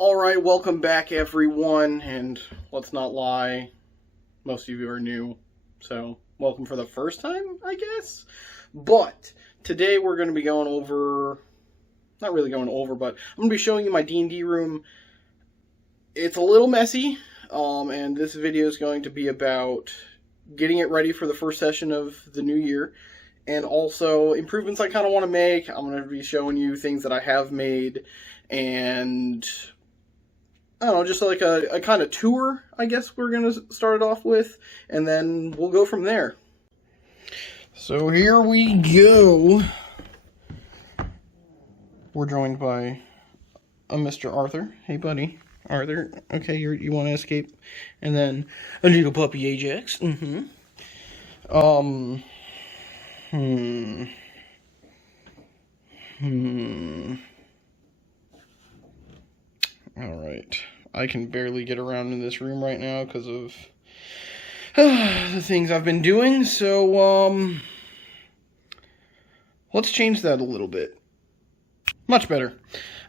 Alright, welcome back everyone, and let's not lie, most of you are new, so welcome for the first time, I guess? But, today we're going to be going over, not really going over, but I'm going to be showing you my D&D room. It's a little messy, and this video is going to be about getting it ready for the first session of the new year, and also improvements I kind of want to make. I'm going to be showing you things that I have made, and I don't know, just like a kind of tour, I guess we're going to start it off with, and then we'll go from there. So here we go. We're joined by a Mr. Arthur. Hey, buddy. Arthur, okay, you want to escape? And then a little puppy Ajax. Alright. I can barely get around in this room right now because of the things I've been doing, so, let's change that a little bit. Much better.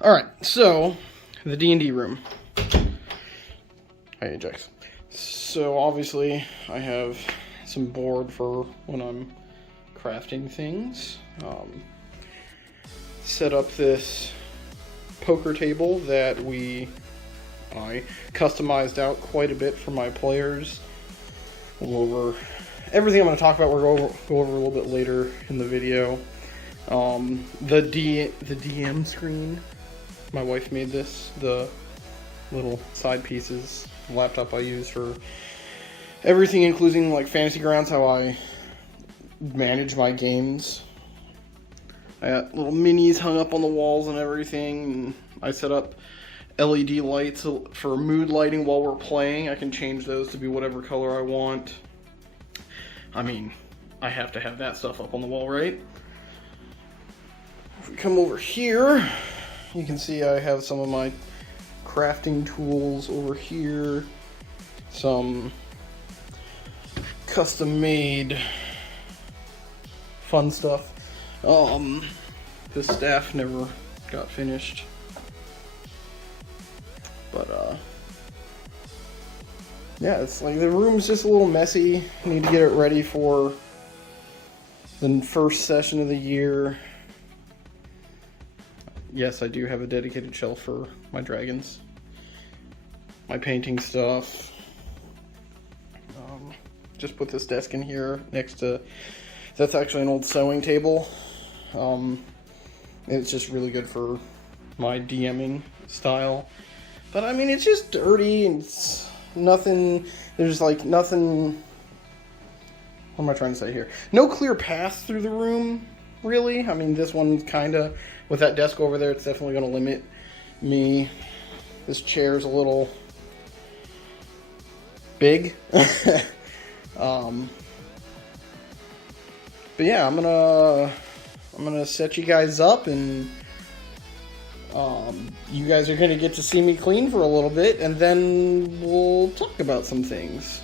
Alright, so, the D&D room. Hi, Ajax. So, obviously, I have some board for when I'm crafting things. Set up this poker table that I customized out quite a bit for my players. We'll go over everything I'm going to talk about. We'll go over a little bit later in the video. The DM screen, my wife made this. The little side pieces, the laptop I use for everything, including like Fantasy Grounds, how I manage my games. I got little minis hung up on the walls and everything, and I set up LED lights for mood lighting while we're playing. I can change those to be whatever color I want. I mean, I have to have that stuff up on the wall, right? If we come over here, you can see I have some of my crafting tools over here. Some custom-made fun stuff. The staff never got finished. But, yeah, it's like the room's just a little messy. I need to get it ready for the first session of the year. Yes, I do have a dedicated shelf for my dragons. My painting stuff. Just put this desk in here next to... That's actually an old sewing table. It's just really good for my DMing style. But I mean, it's just dirty and it's nothing. There's like nothing. What am I trying to say here? No clear path through the room, really. I mean, this one's kind of, with that desk over there, it's definitely going to limit me. This chair's a little big. But yeah, I'm gonna set you guys up, and you guys are gonna get to see me clean for a little bit, and then we'll talk about some things.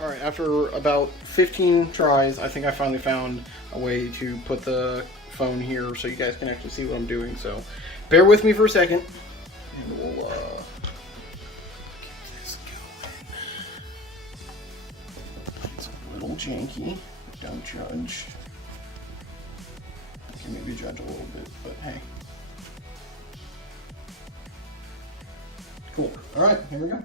Alright, after about 15 tries, I think I finally found a way to put the phone here so you guys can actually see what I'm doing, so bear with me for a second, and we'll get this going. It's a little janky. Don't judge. I can maybe judge a little bit, but hey. Cool. Alright, here we go.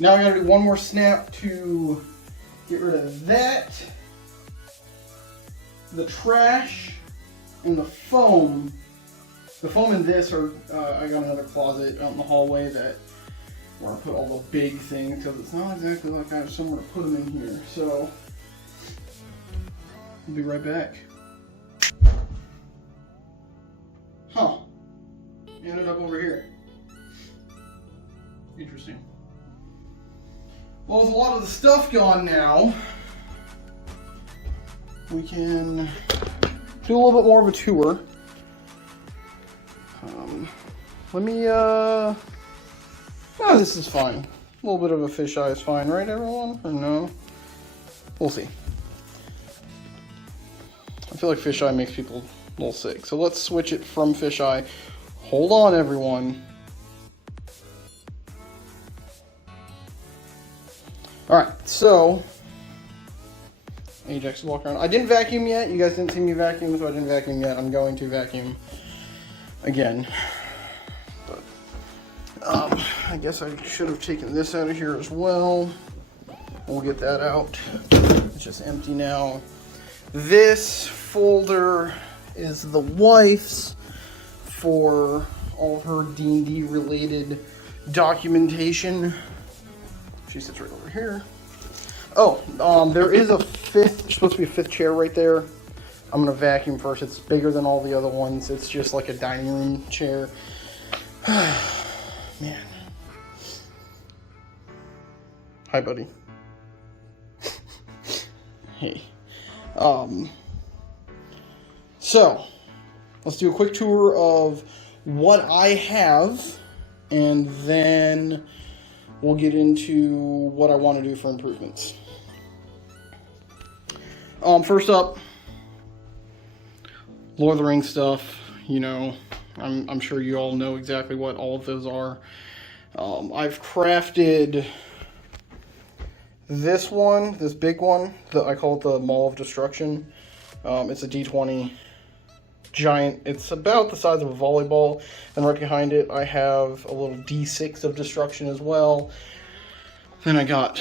Now I gotta do one more snap to get rid of that, the trash, and the foam. The foam in this are, I got another closet out in the hallway where I put all the big things, because it's not exactly like I have somewhere to put them in here. So, I'll be right back. Huh. Ended up over here. Interesting. Well, with a lot of the stuff gone now, we can do a little bit more of a tour. Let me, oh, this is fine. A little bit of a fisheye is fine, right, everyone? Or no? We'll see. I feel like fisheye makes people a little sick. So let's switch it from fisheye. Hold on, everyone. Alright, so Ajax walk around. I didn't vacuum yet. You guys didn't see me vacuum, so I didn't vacuum yet. I'm going to vacuum again. But I guess I should have taken this out of here as well. We'll get that out. It's just empty now. This folder is the wife's for all of her D&D related documentation. She sits right over here. Oh, there is supposed to be a fifth chair right there. I'm gonna vacuum first. It's bigger than all the other ones. It's just like a dining room chair. Man. Hi, buddy. Hey. So, let's do a quick tour of what I have, and then we'll get into what I want to do for improvements. First up, Lord of the Rings stuff. You know, I'm sure you all know exactly what all of those are. I've crafted this one, this big one, I call it the Maul of Destruction. It's a D20 giant. It's about the size of a volleyball, and right behind it I have a little D6 of destruction as well. Then I got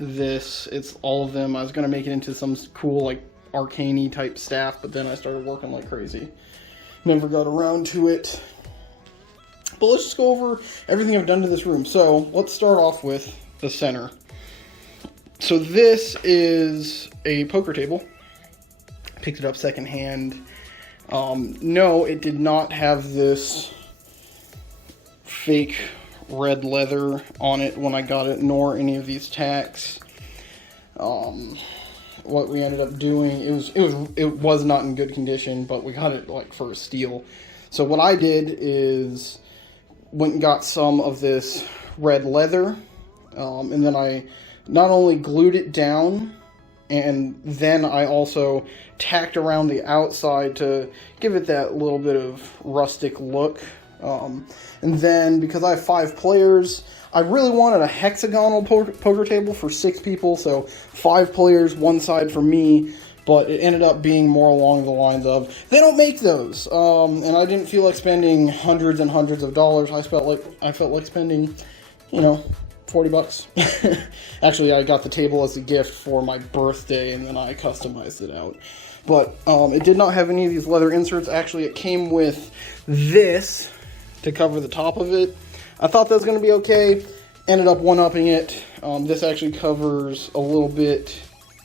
this. It's all of them. I was gonna make it into some cool like arcane-y type staff, but then I started working like crazy. Never got around to it. But let's just go over everything I've done to this room. So let's start off with the center. So this is a poker table. Picked it up secondhand. No, it did not have this fake red leather on it when I got it, nor any of these tacks. What we ended up doing, it was not in good condition, but we got it like for a steal. So what I did is went and got some of this red leather, and then I not only glued it down, and then I also tacked around the outside to give it that little bit of rustic look. And then, because I have 5 players, I really wanted a hexagonal poker table for 6 people, so 5 players, one side for me, but it ended up being more along the lines of, they don't make those, and I didn't feel like spending hundreds and hundreds of dollars. I felt like spending, you know, $40. Actually, I got the table as a gift for my birthday, and then I customized it out. But it did not have any of these leather inserts. Actually, it came with this to cover the top of it. I thought that was going to be okay. Ended up one-upping it. This actually covers a little bit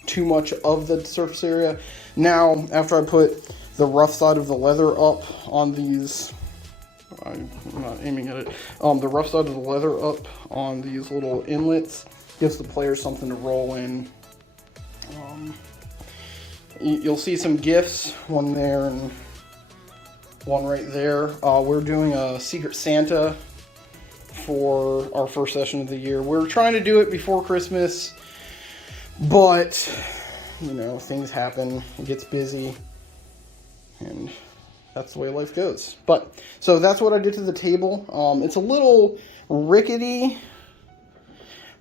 too much of the surface area. Now, after I put the rough side of the leather up on these, I'm not aiming at it, the rough side of the leather up on these little inlets gives the players something to roll in. You'll see some gifts, one there and one right there. We're doing a Secret Santa for our first session of the year. We're trying to do it before Christmas, but, you know, things happen, it gets busy, and that's the way life goes. But, so that's what I did to the table. It's a little rickety.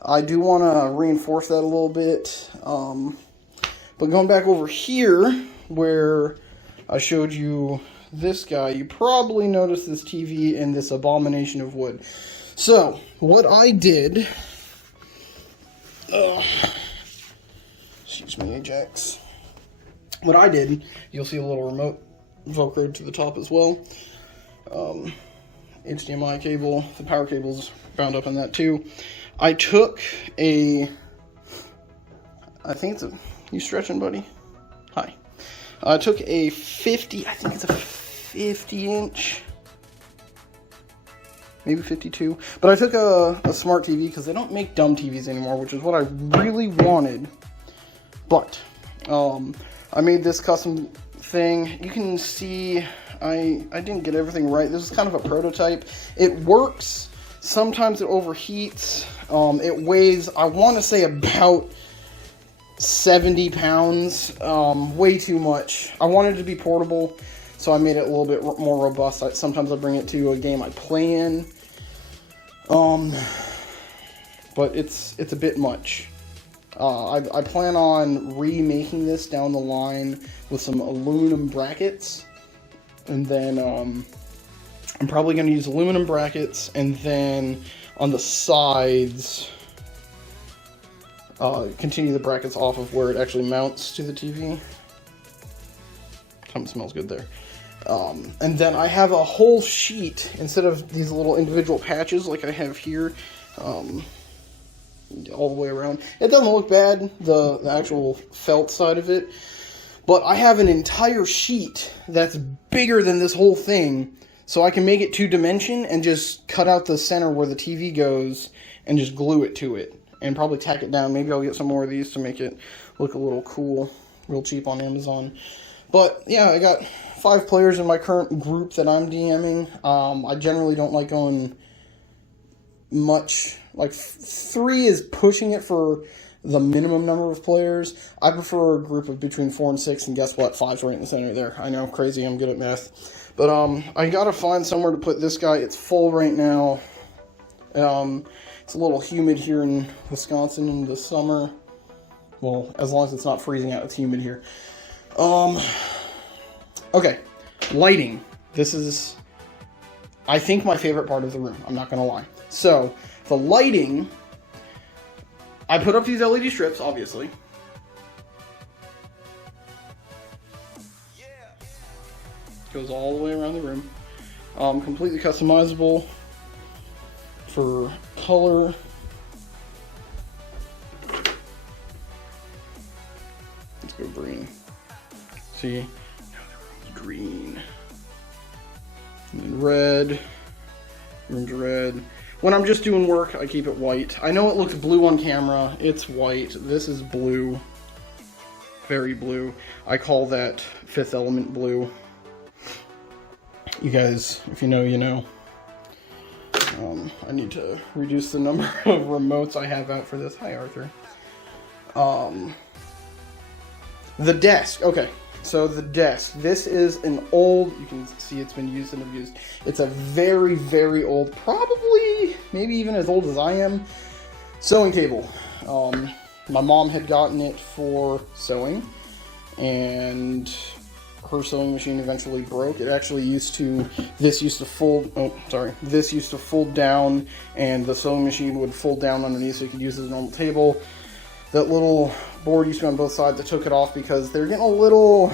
I do want to reinforce that a little bit. But going back over here, where I showed you this guy, you probably noticed this TV and this abomination of wood. So, what I did Excuse me, Ajax. What I did, you'll see a little remote velcroed to the top as well. HDMI cable, the power cable's bound up in that too. I took I think it's a, you stretching, buddy? Hi. I took a 50, I think it's a 50 inch, maybe 52, but I took a smart TV because they don't make dumb TVs anymore, which is what I really wanted. But I made this custom thing. You can see I didn't get everything right. This is kind of a prototype. It works. Sometimes it overheats. It weighs, I want to say, about 70 pounds. Way too much. I wanted it to be portable, so I made it a little bit more robust. Sometimes I bring it to a game I play in. But it's a bit much. I plan on remaking this down the line with some aluminum brackets. And then I'm probably going to use aluminum brackets, and then on the sides, continue the brackets off of where it actually mounts to the TV. Something smells good there. And then I have a whole sheet, instead of these little individual patches like I have here, all the way around. It doesn't look bad, the actual felt side of it, but I have an entire sheet that's bigger than this whole thing, so I can make it 2-dimension and just cut out the center where the TV goes and just glue it to it, and probably tack it down. Maybe I'll get some more of these to make it look a little cool, real cheap on Amazon. But yeah, I got 5 players in my current group that I'm DMing. I generally don't like going much, like 3 is pushing it for the minimum number of players. I prefer a group of between 4 and 6, and guess what? 5's right in the center there. I know, crazy, I'm good at math. But I gotta find somewhere to put this guy. It's full right now. It's a little humid here in Wisconsin in the summer. Well, as long as it's not freezing out, it's humid here. Okay, lighting. This is, I think, my favorite part of the room. I'm not gonna lie. So, the lighting, I put up these LED strips, obviously. Goes all the way around the room. Completely customizable for color. Let's go green. See? Now the room's green. And then red. Room's red. When I'm just doing work, I keep it white. I know it looks blue on camera. It's white. This is blue. Very blue. I call that Fifth Element blue. You guys, if you know, you know. I need to reduce the number of remotes I have out for this. Hi, Arthur. The desk. Okay. So the desk, this is an old, you can see it's been used and abused. It's a very, very old, probably, maybe even as old as I am, sewing table. My mom had gotten it for sewing, and her sewing machine eventually broke. It actually this used to fold down, and the sewing machine would fold down underneath so you could use it as a normal table. That little board used to be on both sides. I took it off because they're getting a little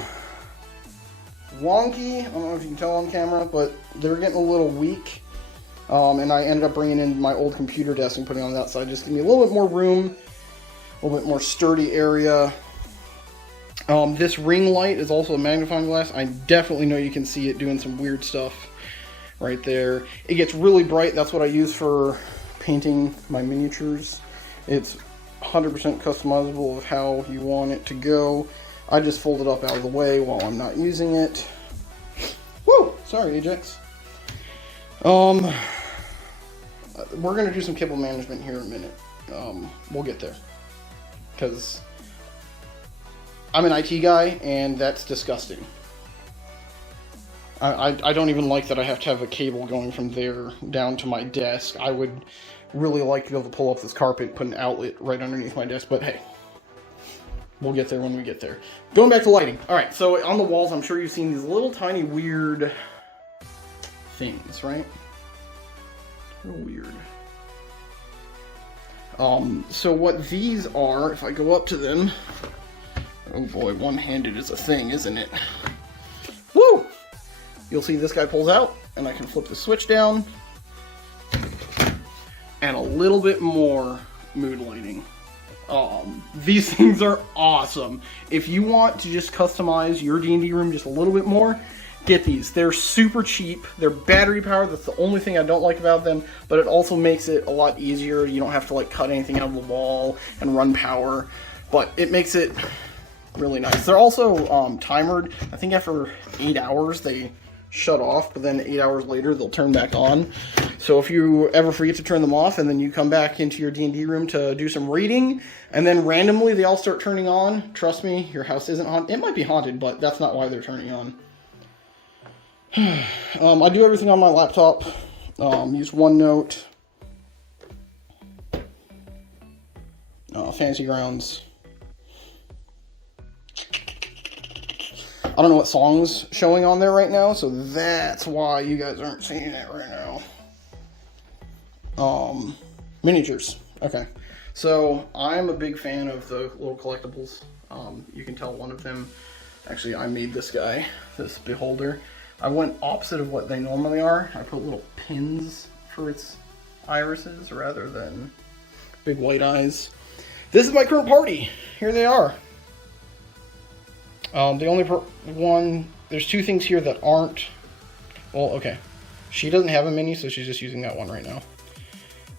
wonky. I don't know if you can tell on camera, but they're getting a little weak. And I ended up bringing in my old computer desk and putting it on that side. Just give me a little bit more room, a little bit more sturdy area. This ring light is also a magnifying glass. I definitely know you can see it doing some weird stuff right there. It gets really bright. That's what I use for painting my miniatures. It's 100% customizable of how you want it to go. I just fold it up out of the way while I'm not using it. Woo! Sorry, Ajax. We're gonna do some cable management here in a minute. We'll get there. Because I'm an IT guy, and that's disgusting. I don't even like that I have to have a cable going from there down to my desk. I would really like to be able to pull up this carpet, put an outlet right underneath my desk, but hey, we'll get there when we get there. Going back to lighting. Alright, so on the walls, I'm sure you've seen these little tiny weird things, right? Real weird. So what these are, if I go up to them, oh boy, one-handed is a thing, isn't it? Woo! You'll see this guy pulls out, and I can flip the switch down, and a little bit more mood lighting. These things are awesome. If you want to just customize your D&D room just a little bit more, get these. They're super cheap. They're battery powered. That's the only thing I don't like about them, but it also makes it a lot easier. You don't have to like cut anything out of the wall and run power, but it makes it really nice. They're also timered. I think after 8 hours they shut off, but then 8 hours later they'll turn back on. So if you ever forget to turn them off and then you come back into your D&D room to do some reading and then randomly they all start turning on, trust me, your house isn't haunted. It might be haunted, but that's not why they're turning on. I do everything on my laptop. Use OneNote, Fantasy Grounds. I don't know what song's showing on there right now, so that's why you guys aren't seeing it right now. Miniatures. Okay. So, I'm a big fan of the little collectibles. You can tell one of them, actually I made this guy, this beholder. I went opposite of what they normally are. I put little pins for its irises rather than big white eyes. This is my current party. Here they are. The only one, there's two things here that aren't, well, okay. She doesn't have a mini, so she's just using that one right now.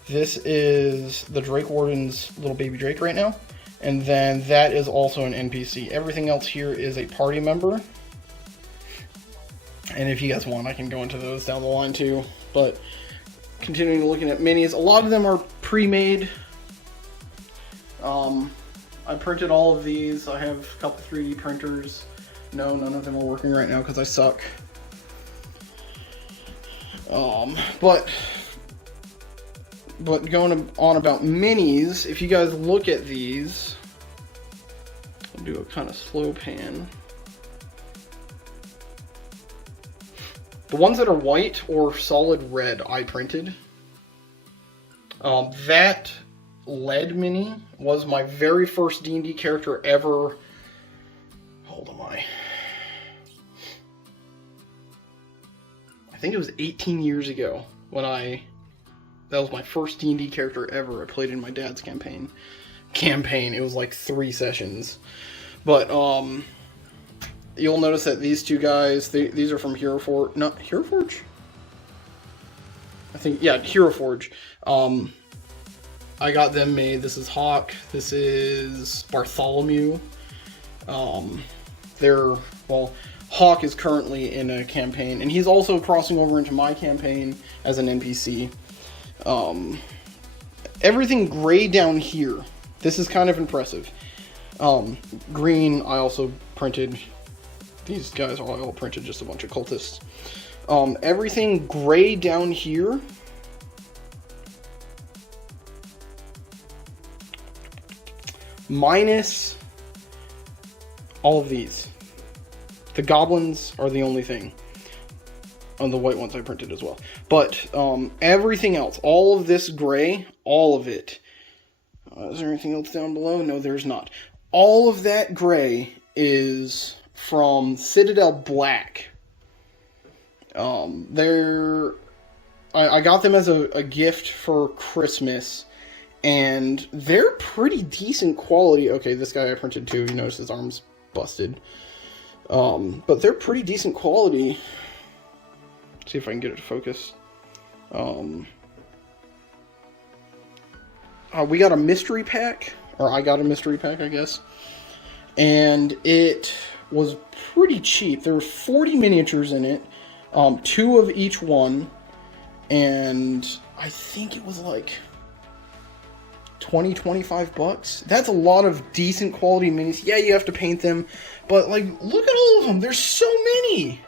This is the Drake Warden's little baby Drake right now. And then that is also an NPC. Everything else here is a party member. And if you guys want, I can go into those down the line too. But continuing looking at minis, a lot of them are pre-made. I printed all of these. I have a couple 3D printers. No, none of them are working right now because I suck. But going on about minis, if you guys look at these, I'll do a kind of slow pan. The ones that are white or solid red, I printed. That lead mini was my very first D&D character ever. Hold on, I think it was 18 years ago when that was my first D&D character ever. I played in my dad's campaign. It was like 3 sessions. But, you'll notice that these two guys, these are from Hero Forge. Not Hero Forge? I think, yeah, Hero Forge. I got them made. This is Hawk. This is Bartholomew. Hawk is currently in a campaign, and he's also crossing over into my campaign as an NPC. Everything gray down here. This is kind of impressive. Green, I also printed. These guys are all printed, just a bunch of cultists. Everything gray down here. Minus all of these. The goblins are the only thing. On the white ones I printed as well. But everything else, all of this gray, all of it. Is there anything else down below? No, there's not. All of that gray is from Citadel Black. I got them as a gift for Christmas. And they're pretty decent quality. Okay, this guy I printed too. You notice his arm's busted. But they're pretty decent quality. Let's see if I can get it to focus. We got a mystery pack. Or I got a mystery pack, I guess. And it was pretty cheap. There were 40 miniatures in it. 2 of each one. And I think it was like $20-25. That's a lot of decent quality minis. Yeah, you have to paint them, but like, look at all of them. There's so many.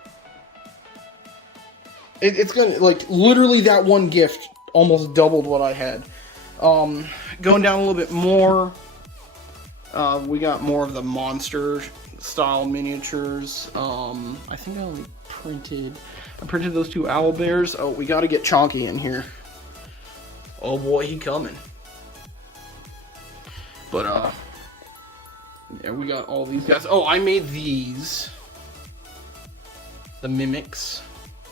It's gonna, like, literally that one gift almost doubled what I had. Going down a little bit more, we got more of the monster style miniatures. I think I printed those 2 owl bears. Oh, we got to get Chonky in here. Oh boy, he coming. But yeah, we got all these guys. Oh, I made these, the mimics.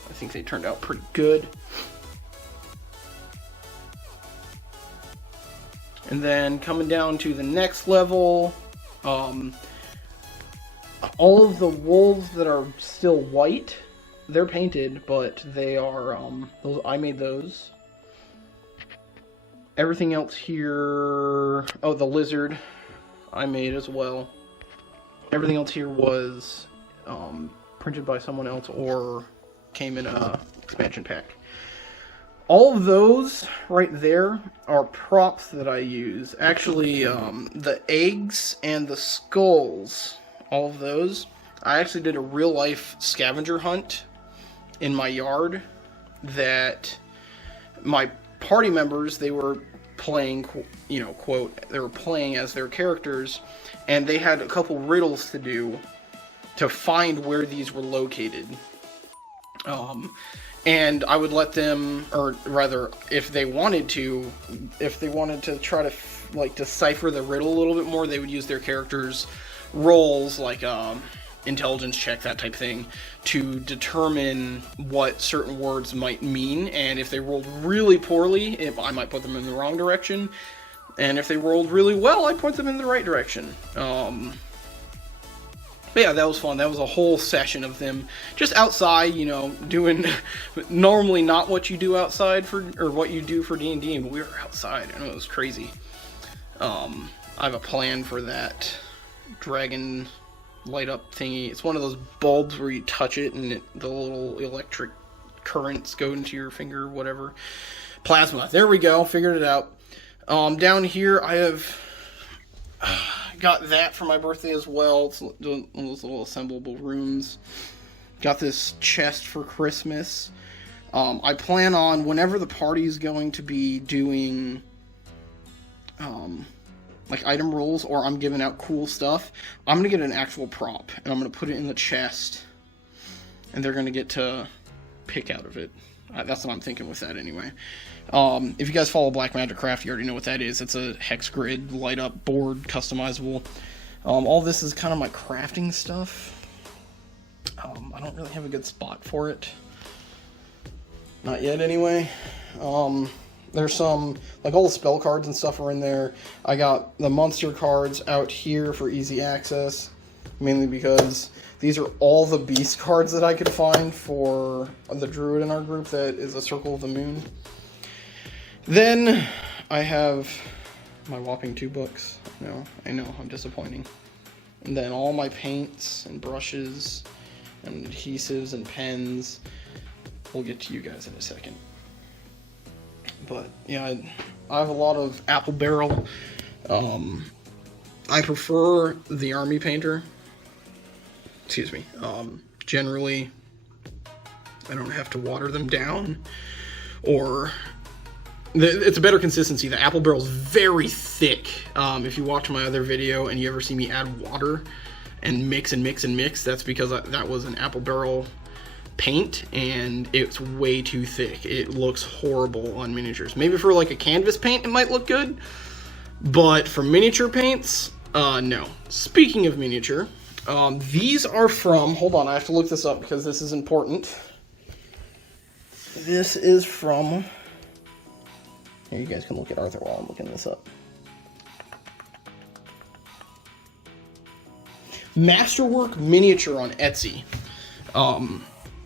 I think they turned out pretty good. And then coming down to the next level, all of the wolves that are still white, they're painted, but they are, those, I made those. Everything else here, oh, the lizard, I made as well. Everything else here was printed by someone else or came in a expansion pack. All of those right there are props that I use. Actually, the eggs and the skulls, all of those, I actually did a real-life scavenger hunt in my yard that my party members, they were playing, you know, quote, they were playing as their characters, and they had a couple riddles to do to find where these were located. And I would let them, or rather, if they wanted to try to like decipher the riddle a little bit more, they would use their characters' rolls, like intelligence check, that type of thing, to determine what certain words might mean. And if they rolled really poorly, I might put them in the wrong direction. And if they rolled really well, I'd point them in the right direction. But yeah, that was fun. That was a whole session of them just outside, you know, doing normally not what you do outside or what you do for D&D, but we were outside, and it was crazy. I have a plan for that dragon light up thingy. It's one of those bulbs where you touch it and the little electric currents go into your finger or whatever. Plasma. There we go. Figured it out. Down here I have got that for my birthday as well. It's one of those little assemblable rooms. Got this chest for Christmas. I plan on, whenever the party's going to be doing like item rolls, or I'm giving out cool stuff, I'm gonna get an actual prop and I'm gonna put it in the chest, and they're gonna get to pick out of it. That's what I'm thinking with that anyway. If you guys follow Black Magic Craft, you already know what that is. It's a hex grid light up board, customizable. All this is kind of my crafting stuff. I don't really have a good spot for it. Not yet anyway. There's some, like, all the spell cards and stuff are in there. I got the monster cards out here for easy access, mainly because these are all the beast cards that I could find for the druid in our group that is a Circle of the Moon. Then I have my whopping 2 books. No, I know, I'm disappointing. And then all my paints and brushes and adhesives and pens. We'll get to you guys in a second. But yeah, I have a lot of apple barrel. I prefer the army painter. Excuse me. Generally, I don't have to water them down, or it's a better consistency. The apple barrel is very thick. If you watch my other video and you ever see me add water and mix and mix and mix, that's because that was an apple barrel paint and it's way too thick. It looks horrible on miniatures. Maybe for like a canvas paint it might look good, but for miniature paints, no. Speaking of miniature, these are from, hold on, I have to look this up because this is important. This is from, here, you guys can look at Arthur while I'm looking this up. Masterwork Miniature on Etsy.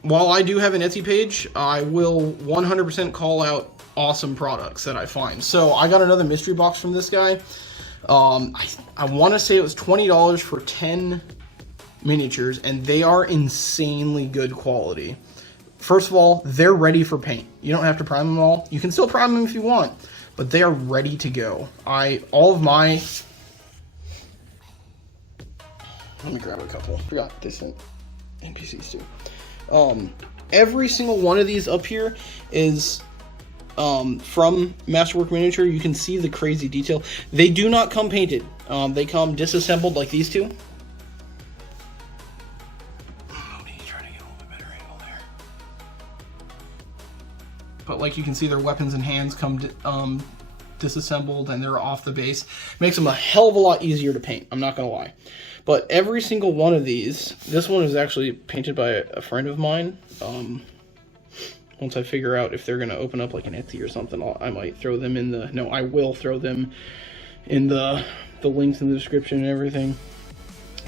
While I do have an Etsy page, I will 100% call out awesome products that I find. So I got another mystery box from this guy. I want to say it was $20 for 10 miniatures, and they are insanely good quality. First of all, they're ready for paint. You don't have to prime them all. You can still prime them if you want, but they are ready to go. All of my... Let me grab a couple. Forgot this NPCs too. Every single one of these up here is from Masterwork Miniature. You can see the crazy detail. They do not come painted. They come disassembled like these two. Let me try to get a little bit better angle there. But like you can see, their weapons and hands come disassembled and they're off the base. Makes them a hell of a lot easier to paint, I'm not going to lie. But every single one of these, this one is actually painted by a friend of mine. Once I figure out if they're going to open up like an Etsy or something, I might throw them in the... No, I will throw them in the links in the description and everything.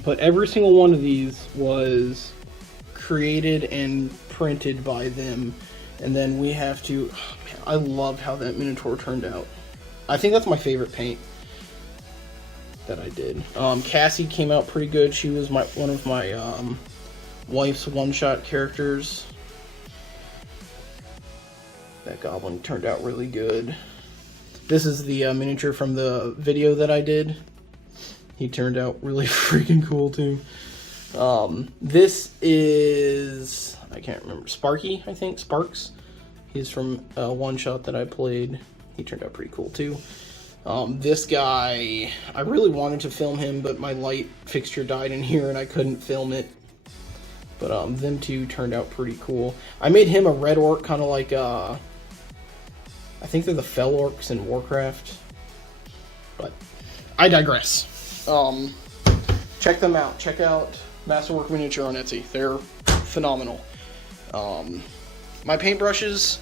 But every single one of these was created and printed by them. And then we have to... Oh, man, I love how that Minotaur turned out. I think that's my favorite paint that I did. Cassie came out pretty good. She was one of my wife's one-shot characters. That goblin turned out really good. This is the miniature from the video that I did. He turned out really freaking cool too. This is, I can't remember, Sparky, I think, Sparks. He's from a one-shot that I played. He turned out pretty cool too. This guy, I really wanted to film him, but my light fixture died in here and I couldn't film it. But them two turned out pretty cool. I made him a red orc, kind of like, I think they're the Fell Orcs in Warcraft. But I digress. Check them out. Check out Masterwork Miniature on Etsy. They're phenomenal. My paintbrushes...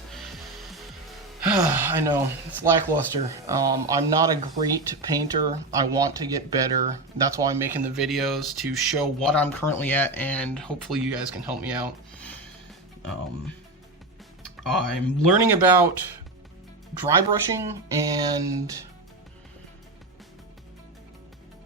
I know, it's lackluster. I'm not a great painter. I want to get better. That's why I'm making the videos, to show what I'm currently at, and hopefully you guys can help me out. I'm learning about dry brushing and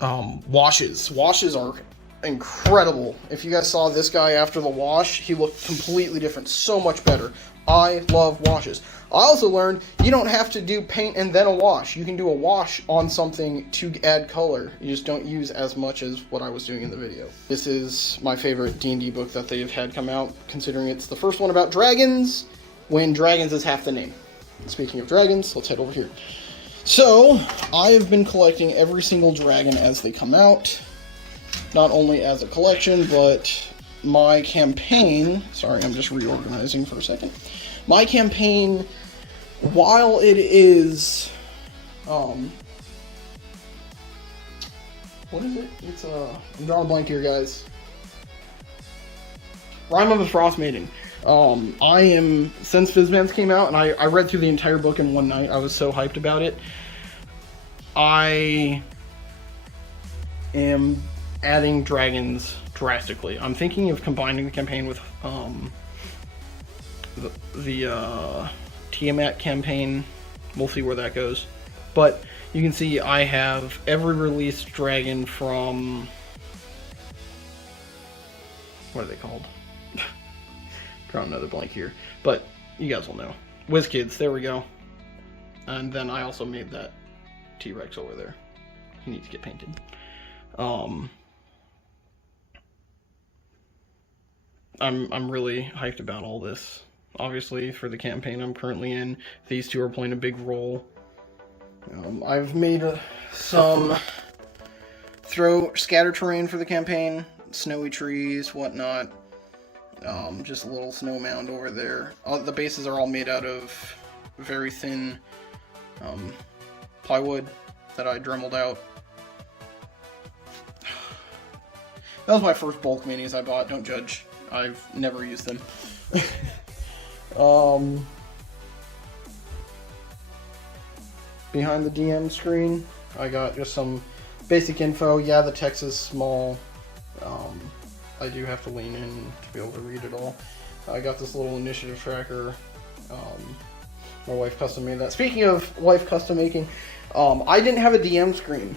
washes. Washes are incredible. If you guys saw this guy after the wash, he looked completely different, so much better. I love washes. I also learned you don't have to do paint and then a wash. You can do a wash on something to add color. You just don't use as much as what I was doing in the video. This is my favorite D&D book that they've had come out, considering it's the first one about dragons, when dragons is half the name. Speaking of dragons, let's head over here. So, I have been collecting every single dragon as they come out. Not only as a collection, but my campaign... Sorry, I'm just reorganizing for a second. My campaign, while it is... what is it? It's I'm drawing a blank here, guys. Rime of the Frost Maiden. I am... Since Fizzbands came out, and I read through the entire book in one night. I was so hyped about it. I am adding dragons drastically. I'm thinking of combining the campaign with the Tiamat campaign. We'll see where that goes. But you can see I have every released dragon from... What are they called? Drawing another blank here. But you guys will know. WizKids, there we go. And then I also made that T-Rex over there. He needs to get painted. I'm really hyped about all this. Obviously, for the campaign I'm currently in, these two are playing a big role. I've made some scatter terrain for the campaign, snowy trees, whatnot. Just a little snow mound over there. The bases are all made out of very thin plywood that I dremeled out. That was my first bulk minis I bought, don't judge. I've never used them. Behind the DM screen, I got just some basic info. Yeah, the text is small. I do have to lean in to be able to read it all. I got this little initiative tracker. My wife custom made that. Speaking of wife custom making, I didn't have a DM screen.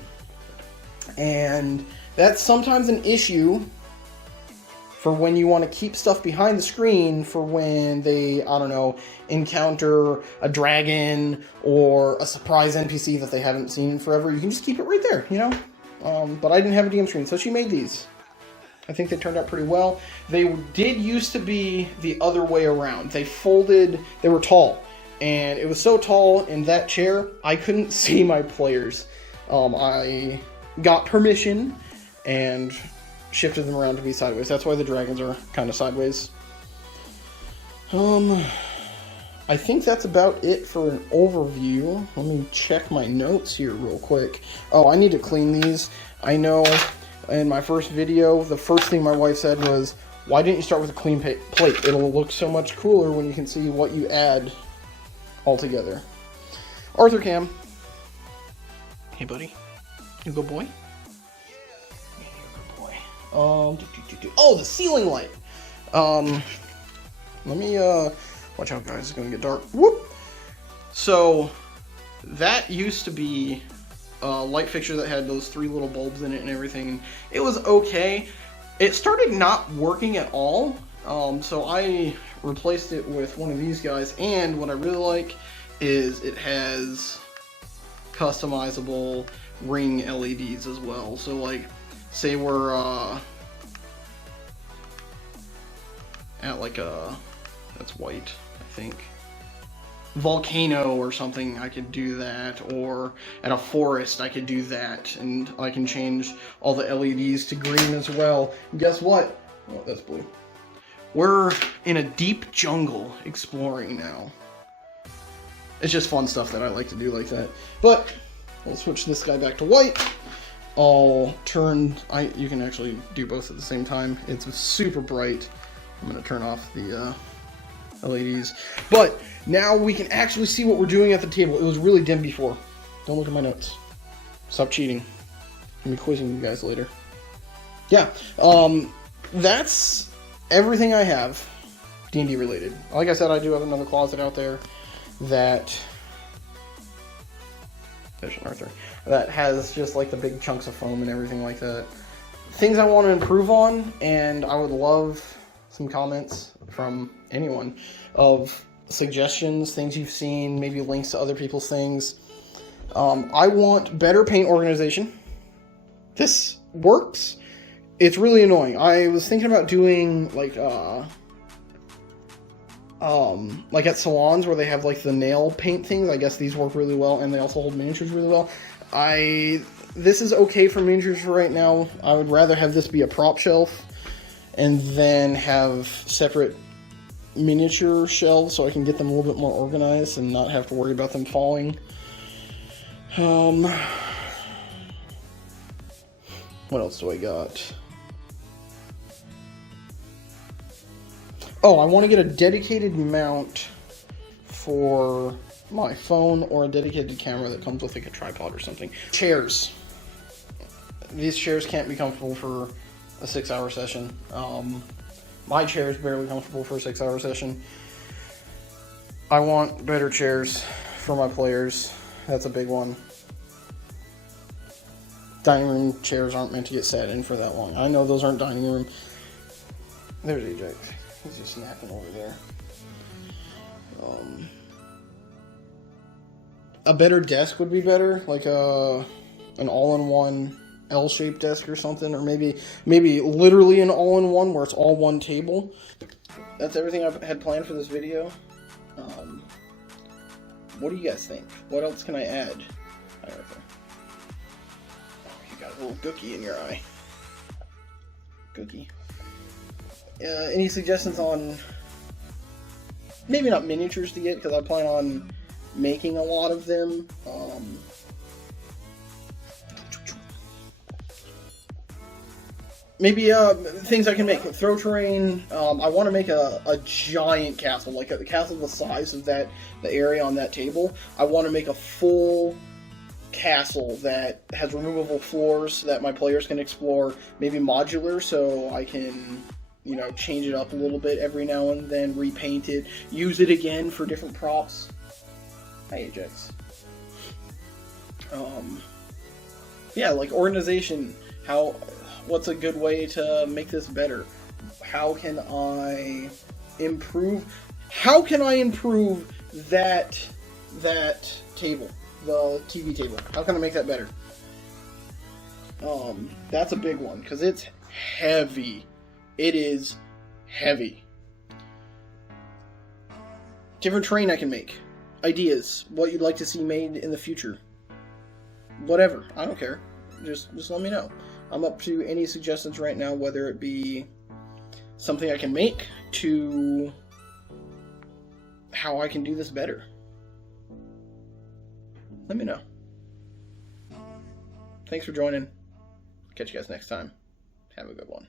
And that's sometimes an issue for when you want to keep stuff behind the screen for when they, I don't know, encounter a dragon or a surprise NPC that they haven't seen in forever. You can just keep it right there, you know? But I didn't have a DM screen, so she made these. I think they turned out pretty well. They did used to be the other way around. They folded, they were tall. And it was so tall in that chair, I couldn't see my players. I got permission and shifted them around to be sideways. That's why the dragons are kind of sideways. I I think that's about it for an overview. Let me check my notes here real quick. Oh, I need to clean these. I know in my first video, the first thing my wife said was, why didn't you start with a clean plate? It'll look so much cooler when you can see what you add all together. Arthur Cam. Hey, buddy. You good boy? Yeah, you're a good boy. Oh, the ceiling light. Let me, watch out, guys. It's gonna get dark. Whoop! So, that used to be a light fixture that had those 3 little bulbs in it and everything. It was okay. It started not working at all, so I replaced it with one of these guys, and what I really like is it has customizable ring LEDs as well. So, like, say we're at like a, that's white, I think, volcano or something, I could do that, or at a forest I could do that, and I can change all the LEDs to green as well. And guess what? Oh, that's blue. We're in a deep jungle exploring now. It's just fun stuff that I like to do like that. But we'll switch this guy back to white. I'll turn, you can actually do both at the same time. It's super bright. I'm gonna turn off the LEDs. But now we can actually see what we're doing at the table. It was really dim before. Don't look at my notes. Stop cheating. I'll be quizzing you guys later. Yeah, that's everything I have D&D related. Like I said, I do have another closet out there that, there's an Arthur, that has just like the big chunks of foam and everything like that. Things I want to improve on, and I would love some comments from anyone of suggestions, things you've seen, maybe links to other people's things. I want better paint organization. This works. It's really annoying. I was thinking about doing like at salons where they have like the nail paint things. I guess these work really well, and they also hold miniatures really well. This is okay for miniatures for right now. I would rather have this be a prop shelf and then have separate miniature shelves so I can get them a little bit more organized and not have to worry about them falling. What else do I got? Oh, I want to get a dedicated mount for my phone, or a dedicated camera that comes with like a tripod or something. Chairs. These chairs can't be comfortable for a 6-hour session. My chair is barely comfortable for a 6-hour session. I want better chairs for my players. That's a big one. Dining room chairs aren't meant to get sat in for that long. I know those aren't dining room. There's AJ. He's just napping over there. A better desk would be better, like an all-in-one L-shaped desk or something, or maybe literally an all-in-one where it's all one table. That's everything I've had planned for this video. What do you guys think? What else can I add? Hi, Arthur. Oh, you got a little gookie in your eye. Gookie. Any suggestions on, maybe not miniatures to get, because I plan on making a lot of them. Maybe things I can make. Throw terrain. I want to make a giant castle, like a castle the size of the area on that table. I want to make a full castle that has removable floors so that my players can explore. Maybe modular, so I can, change it up a little bit every now and then, repaint it, use it again for different props. Hi, Ajax. Yeah, like organization. What's a good way to make this better? How can I improve that table, the TV table? How can I make that better? That's a big one, because it's heavy. It is heavy. Different terrain I can make. Ideas. What you'd like to see made in the future. Whatever. I don't care. Just let me know. I'm up to any suggestions right now, whether it be something I can make to how I can do this better. Let me know. Thanks for joining. Catch you guys next time. Have a good one.